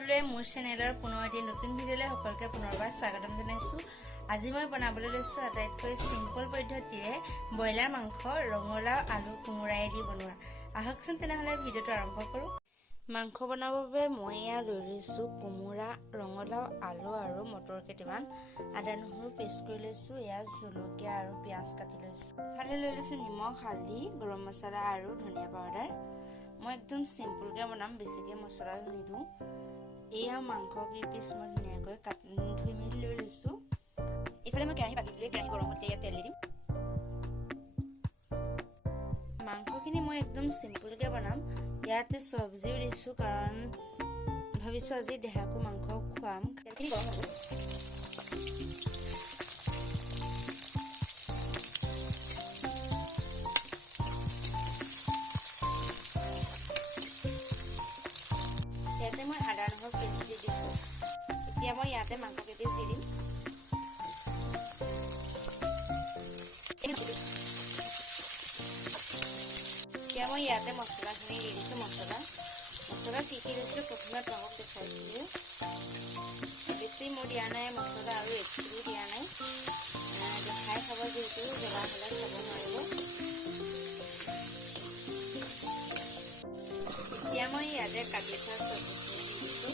সকলোৱে মোৰ চেনেলৰ পুনৰ এটি নতুন ভিডিঅ'লৈ সকলোকে পুনৰবাৰ স্বাগতম জনাইছো। আজি মই বনাবলৈ লৈছো আটাইতকৈ সিম্পল পদ্ধতিৰে ব্ৰইলাৰ মাংস ৰঙালাও আলু কোমোৰাই দি বনোৱা। আহকচোন তেনেহলে ভিডিঅ'টো আৰম্ভ কৰো। মাংস বনাবৰ বাবে মই লৈ লৈছো কোমোৰা, ৰঙালাও, আলু আৰু মটৰ কেইটামান, আদা নহৰু পেষ্ট কৰি লৈছো, জলকীয়া আৰু পিয়াজ কাটি লৈছো। ফালে লৈ লৈছো নিমখ, হালধি, গৰম মছলা আৰু ধনিয়া পাউডাৰ। মই একদম সিম্পলকে বনাম, বেছিকে মছলা নিদো। এয়া মাংস পিছ মই ধুনীয়াকৈ ধুই মেলি লৈ লৈছো। ইফালে মই কেৰাহী পাতি দিলে কেৰাহী গৰম হতে তেল দি দিম। মাংসখিনি মই একদম সিম্পলকে বনাম। ইয়াতে সবজিও দিছো কাৰণ ভাবিছো আজি দেহাকো মাংস খুৱাম। তেলখিনি গৰম হ'ব। ইয়াতে মই আদা নহৰু পেষ্ট দি দিছো। এতিয়া মই ইয়াতে মাংস কেইপিচ দি দিম। এতিয়া মই ইয়াতে মছলাখিনি দি দিছো। মছলা কি কি দিছো প্ৰথমে তোমাক দেখাইছিলো। বেছি মই দিয়া নাই মছলা আৰু একো দিয়া নাই। দেখাই খাব যিহেতু জ্বলা হ'লে খাব নোৱাৰিব। এতিয়া মই ইয়াতে কাটি থোৱা চব্জিখিনি দি দিছো।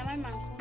আমাৰ মাংস